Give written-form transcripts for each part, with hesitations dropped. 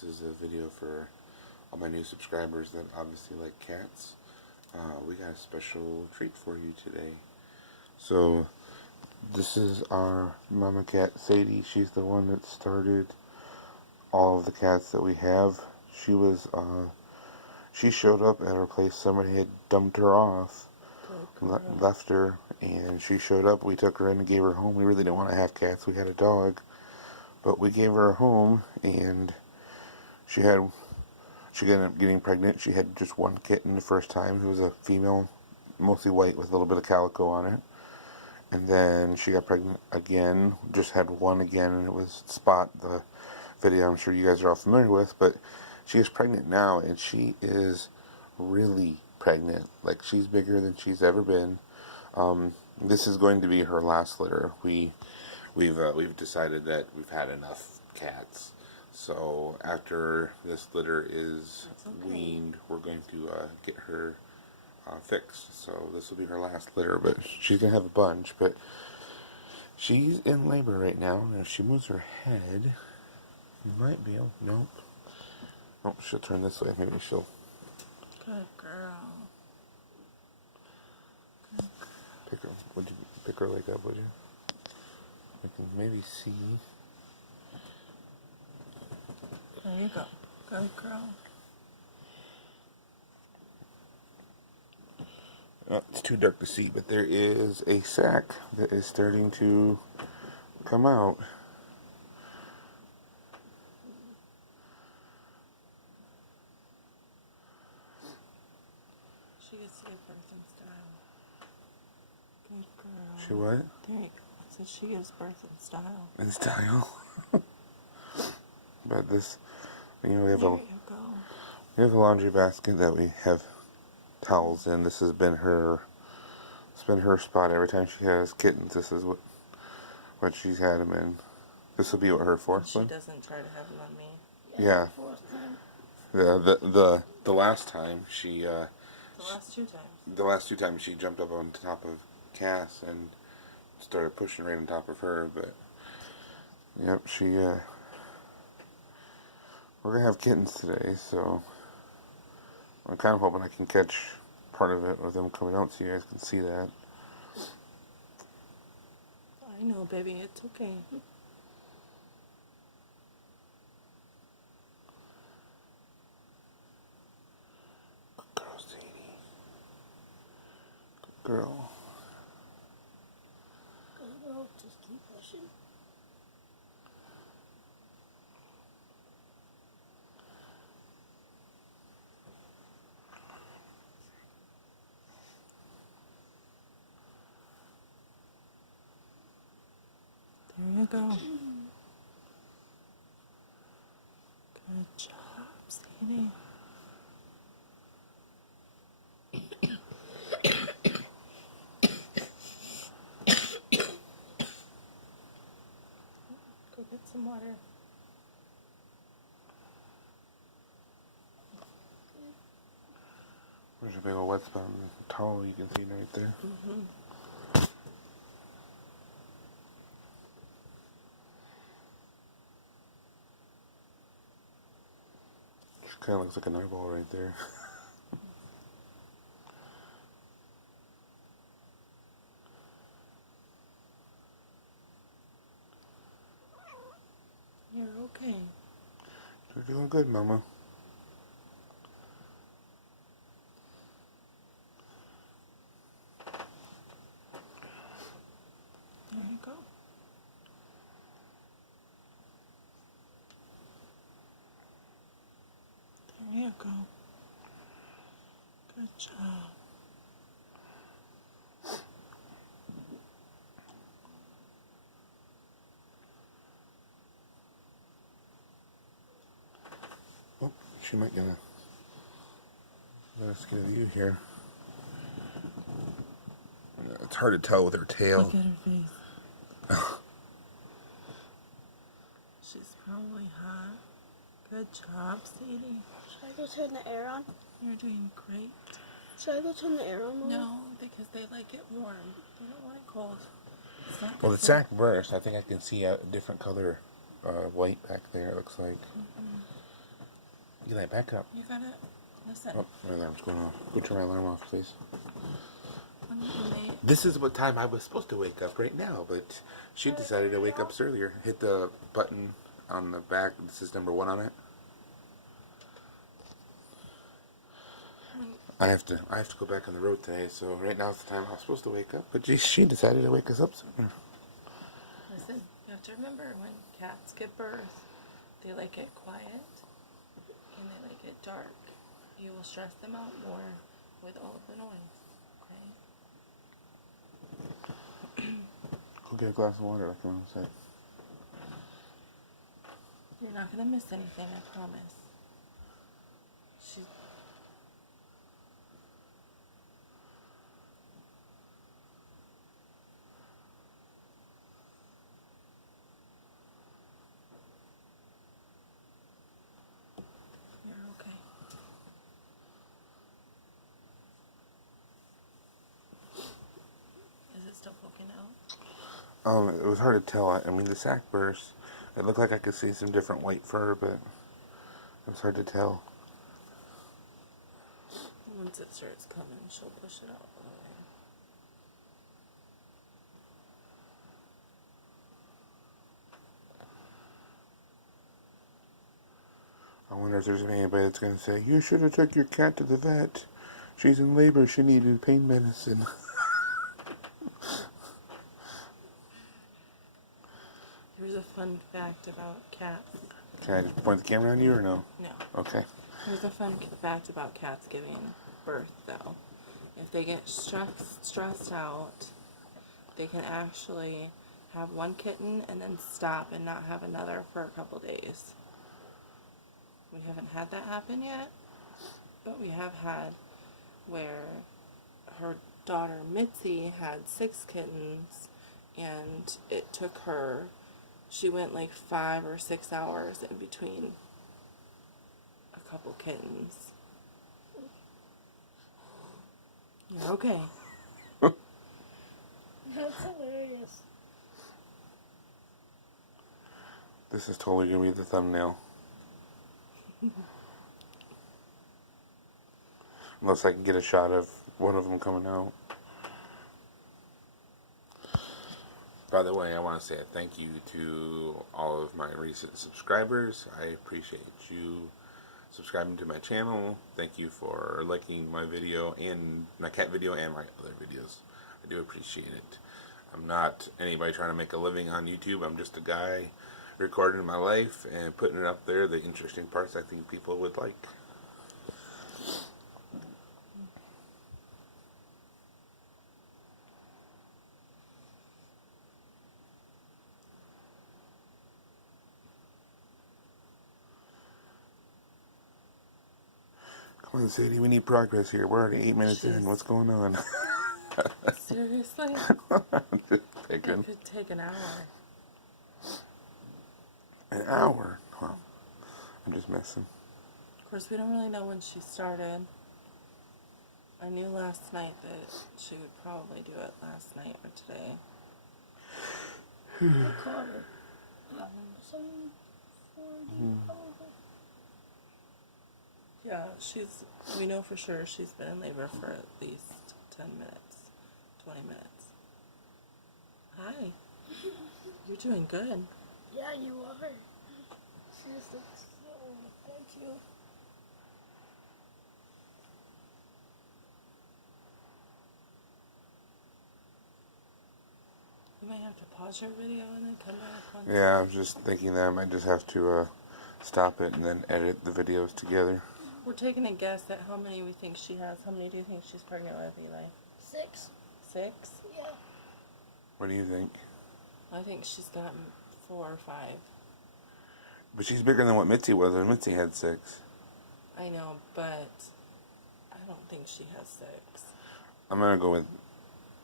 This is a video for all my new subscribers that obviously like cats. We got a special treat for you today. So this is our mama cat Sadie. She's the one that started all of the cats that we have. She showed up at our place. Somebody had dumped her off, left her, and she showed up. We took her in and gave her a home. We really didn't want to have cats. We had a dog, but we gave her a home, and she ended up getting pregnant. She had just one kitten the first time. It was a female, mostly white with a little bit of calico on it. And then she got pregnant again, just had one again, and it was Spot, the video I'm sure you guys are all familiar with. But she is pregnant now, and she is really pregnant. Like, she's bigger than she's ever been. This is going to be her last litter. We've decided that we've had enough cats. So after this litter is weaned, we're going to get her fixed. So this will be her last litter, but she's going to have a bunch. But she's in labor right now, and if she moves her head, you might be able... Nope. Oh, she'll turn this way. Maybe she'll... Good girl. Pick her. Would you pick her leg up, would you? I can maybe see... There you go. Good girl. It's too dark to see, but there is a sac that is starting to come out. She gets to give birth in style. Good girl. She what? There you go. So she gives birth in style. In style. But this, we have there you go. We have a laundry basket that we have towels in. This has been her. It's been her spot every time she has kittens. This is what she's had them in. This will be what her fourth one. She doesn't try to have them on me. Yeah. The last time she. The last two times. The last two times she jumped up on top of Cass and started pushing right on top of her. But yep, she. We're gonna have kittens today, so I'm kind of hoping I can catch part of it with them coming out so you guys can see that. I know, baby, it's okay. Good girl, Sadie. Good girl. Good girl, just keep pushing. There you go. Good job, Sadie. Go get some water. There's a big old wet spot on the towel you can see right there. Kind of looks like an eyeball right there. You're okay. You're doing good, Mama. There you go. There you go. Good job. Oh, she might get let us get a view here. It's hard to tell with her tail. Look at her face. She's probably hot. Good job, Sadie. Should I go turn the air on? You're doing great. Should I go turn the air on? Mama? No, because they like it warm. They don't like cold. It's not Well, good the for- sack burst. I think I can see a different color white back there, it looks like. Eli, back up. You gotta listen. Oh, my alarm's going off. Go turn my alarm off, please. When they, This is what time I was supposed to wake up right now, but she decided to wake up earlier. Hit the button on the back. This is number 1 on it. I have to go back on the road today, so right now is the time I was supposed to wake up. But she decided to wake us up sooner. listen, you have to remember when cats give birth, they like it quiet and they like it dark. You will stress them out more with all of the noise. Okay? Go get a glass of water like Mom said. You're not gonna miss anything, I promise. She's You're okay. Is it still poking out? It was hard to tell. I mean, the sack burst. It looked like I could see some different white fur, but it was hard to tell. Once it starts coming, she'll push it out all the way. I wonder if there's anybody that's going to say, you should have took your cat to the vet. She's in labor. She needed pain medicine. Here's a fun fact about cats. Can I just point the camera on you or no? No. Okay. Here's a fun fact about cats giving birth, though. If they get stressed out, they can actually have one kitten and then stop and not have another for a couple days. We haven't had that happen yet, but we have had where her daughter Mitzi had 6 kittens, and it took her, she went like 5 or 6 hours in between a couple kittens. You're okay. That's hilarious. This is totally going to be the thumbnail. Unless I can get a shot of one of them coming out. By the way, I want to say a thank you to all of my recent subscribers. I appreciate you subscribing to my channel. Thank you for liking my video, and my cat video, and my other videos. I do appreciate it. I'm not anybody trying to make a living on YouTube. I'm just a guy recording my life and putting it up there, the interesting parts I think people would like. Come on, Sadie, we need progress here. We're already 8 minutes in. What's going on? Seriously? I'm just picking. It could take an hour. An hour? Well, I'm just messing. Of course, we don't really know when she started. I knew last night that she would probably do it last night or today. I caught her. 7:40 probably. Yeah, we know for sure she's been in labor for at least 10 minutes, 20 minutes. Hi. You're doing good. Yeah, you are. She just looks so. Thank you. You might have to pause your video and then come back on. Yeah, I was just thinking that I might just have to stop it and then edit the videos together. We're taking a guess at how many we think she has. How many do you think she's pregnant with, Eli? 6. 6? Yeah. What do you think? I think she's got 4 or 5. But she's bigger than what Mitzi was, and Mitzi had 6. I know, but I don't think she has 6. I'm going to go with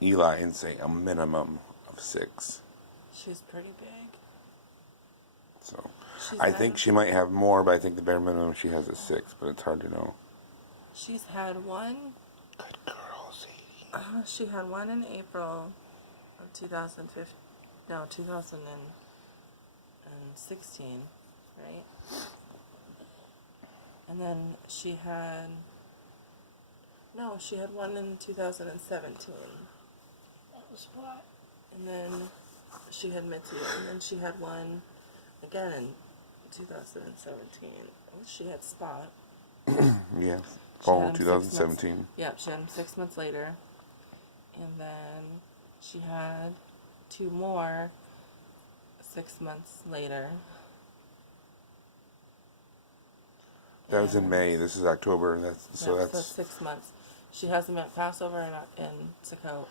Eli and say a minimum of 6. She's pretty big. So She's I had- think she might have more, but I think the bare minimum she has is 6, but it's hard to know. She's had one. Good girl, Sadie. She had one in April of 2015. No, 2016, right? And then she had one in 2017. That was why. And then she had Mitzi, and then she had one again in 2017. She had Spot. Yeah, She fall had him 6 months. 2017. Yep, she had him 6 months later. And then she had 2 more 6 months later. That was in May. This is October. So So that's 6 months. She has them at Passover in Sukkot.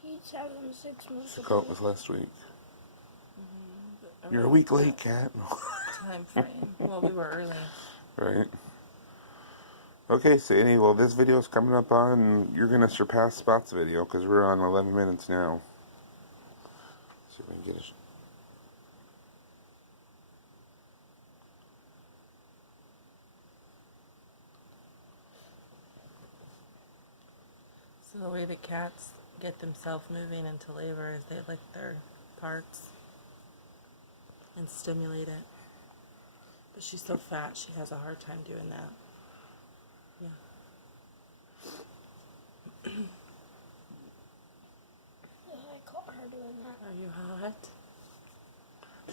He each had them 6 months Sukkot ago. was last week. Mm-hmm. You're a week late, Cat. Time frame. Well, we were early. Right. Okay, Sadie. Well, this video is coming up on. You're gonna surpass Spot's video because we're on 11 minutes now. See if we can get it. So the way that cats get themselves moving into labor is they lick their parts and stimulate it. But she's so fat, she has a hard time doing that. Yeah. Yeah, I caught her doing that. Are you hot?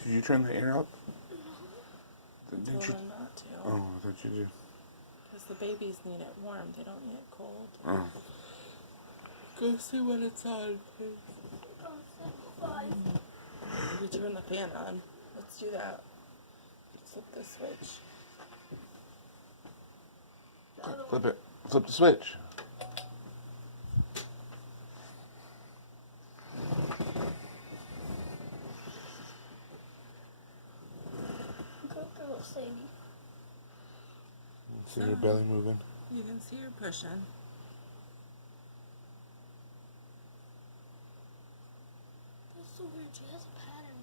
Did you turn the air up? Told Didn't you? her not to. Oh, I thought you did. Because the babies need it warm, they don't need it cold. Oh. Go see what it's on, please. Oh, You turn the fan on. Let's do that. Flip the switch. Flip it. Flip the switch. Good girl, Sadie. See your belly moving. You can see her pushing. That's so weird. She has a pattern.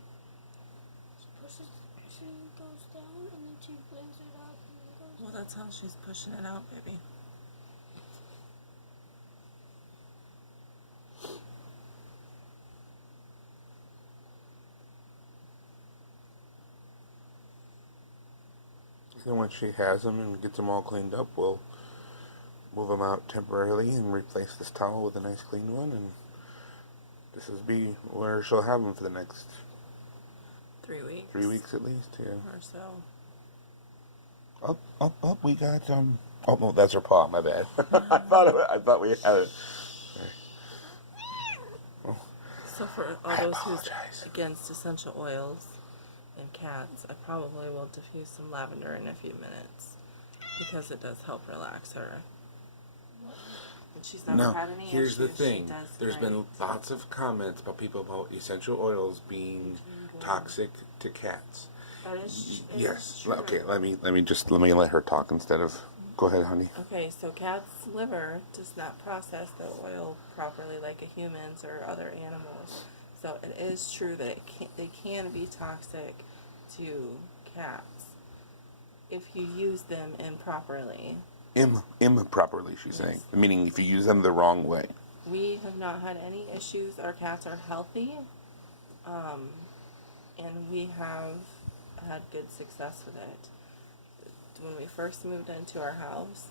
She pushes, she goes down, and then she brings it up, and then goes Well, that's how she's pushing it out, baby. And once she has them and gets them all cleaned up, we'll move them out temporarily and replace this towel with a nice clean one. And this is be where she'll have them for the next 3 weeks. 3 weeks at least. Yeah. Or so. Up. We got Oh no, that's her paw. My bad. I thought we had it. So for all I those who's apologize. against essential oils and cats, I probably will diffuse some lavender in a few minutes because it does help relax her. And she's never had any here's the issues. She thing. does There's great. been lots of comments about people about essential oils being toxic to cats. That is Yes. true. Okay. Let me let her talk instead of. Go ahead, honey. Okay, so cat's liver does not process the oil properly like a human's or other animals. So it is true that they can be toxic to cats if you use them improperly. Improperly, she's saying. Meaning if you use them the wrong way. We have not had any issues. Our cats are healthy, and we have had good success with it. When we first moved into our house,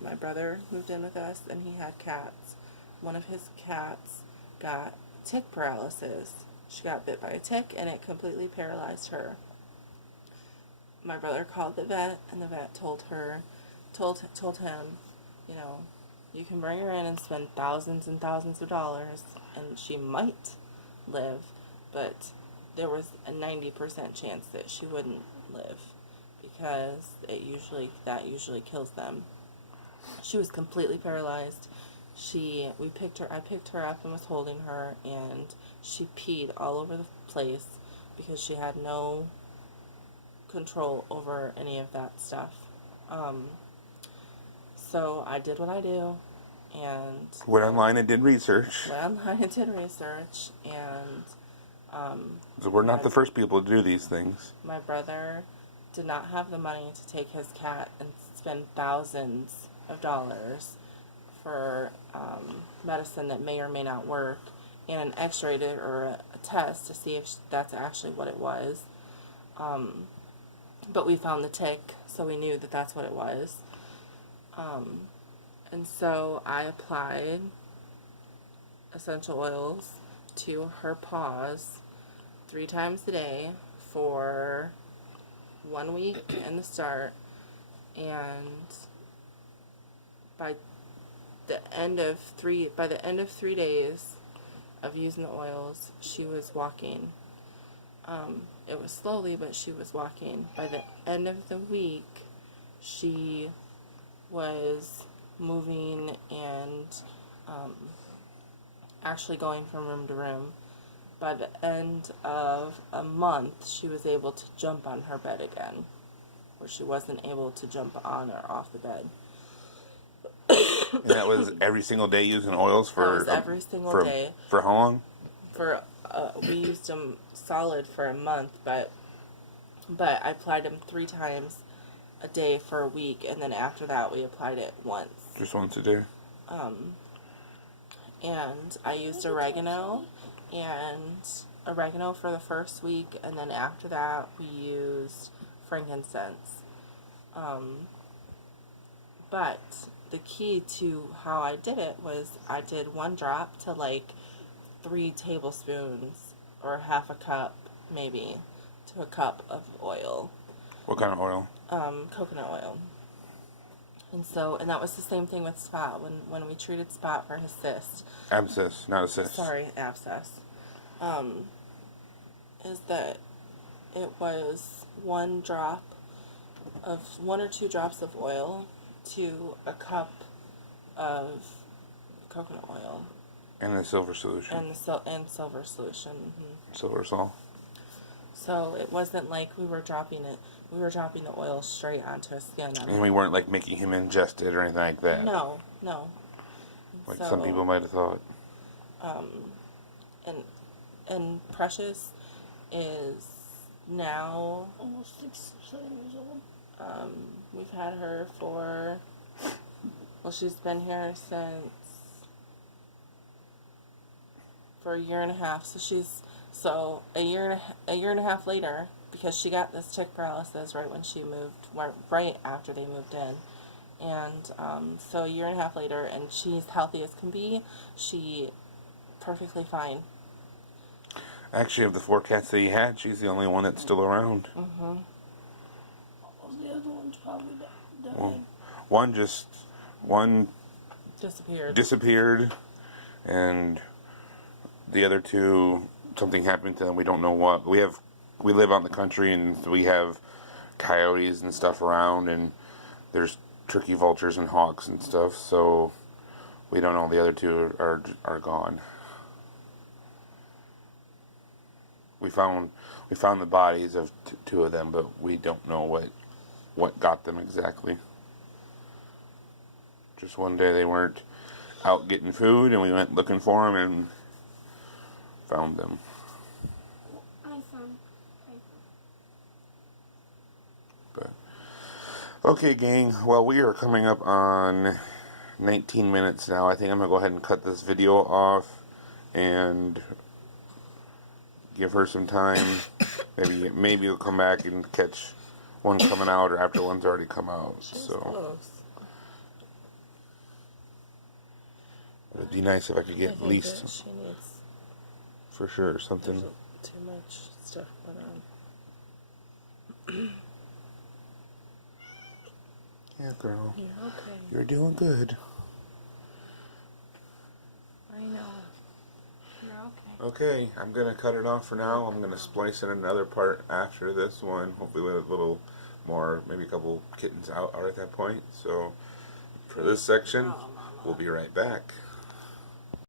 my brother moved in with us, and he had cats. One of his cats got tick paralysis. She got bit by a tick, and it completely paralyzed her. My brother called the vet, and the vet told him, you know, you can bring her in and spend thousands and thousands of dollars, and she might live, but there was a 90% chance that she wouldn't live because that usually kills them. She was completely paralyzed. I picked her up and was holding her, and she peed all over the place because she had no control over any of that stuff. So I did what I do, and Went online and did research. and So we're not the first people to do these things. my brother did not have the money to take his cat and spend thousands of dollars for medicine that may or may not work, and an x-ray or a test to see if that's actually what it was. But we found the tick, so we knew that that's what it was. And so I applied essential oils to her paws 3 times a day for 1 week in the start, and by the end of 3 days of using the oils, she was walking. It was slowly, but she was walking. By the end of the week, she was moving and actually going from room to room. By the end of a month, she was able to jump on her bed again, where she wasn't able to jump on or off the bed. And that was every single day using oils for... That was every single day. For how long? We used them solid for a month, but I applied them 3 times a day for a week, and then after that we applied it once. Just once a day? And I used oregano for the first week, and then after that we used frankincense. But the key to how I did it was I did 1 drop to like 3 tablespoons or half a cup maybe to a cup of oil. What kind of oil? Coconut oil. And that was the same thing with Spot when we treated Spot for his cyst. Abscess, not a cyst. Sorry, abscess. Is that it was 1 or 2 drops of oil to a cup of coconut oil. And the silver solution. And silver solution. Mm-hmm. Silver salt. So it wasn't like we were dropping the oil straight onto his skin. And we weren't like making him ingest it or anything like that. No. Like some people might have thought. And Precious is now almost 6-7 years old. We've had her for, she's been here for a year and a half. So a year and a half later, because she got this tick paralysis right after they moved in. And so a year and a half later, and she's healthy as can be. She perfectly fine. Actually, of the 4 cats that he had, she's the only one that's still around. Mm-hmm. The other one's probably died. Well, one disappeared, and the other 2, something happened to them. We don't know what. We live out in the country, and we have coyotes and stuff around, and there's turkey vultures and hawks and stuff. So we don't know. The other 2 are gone. We found the bodies of 2 of them, but we don't know what got them exactly. Just one day they weren't out getting food, and we went looking for them and found them. But okay, gang. Well, we are coming up on 19 minutes now. I think I'm gonna go ahead and cut this video off and give her some time. Maybe we'll come back and catch one coming out, or after one's already come out. So Close. it'd be nice if I could get I at think least, that she needs for sure, something. too much stuff going on. Yeah, girl. You're okay. You're doing good. I know. You're okay. Okay, I'm gonna cut it off for now. I'm gonna splice in another part after this one. Hopefully with a little more, maybe a couple kittens out at that point. So for this section, we'll be right back.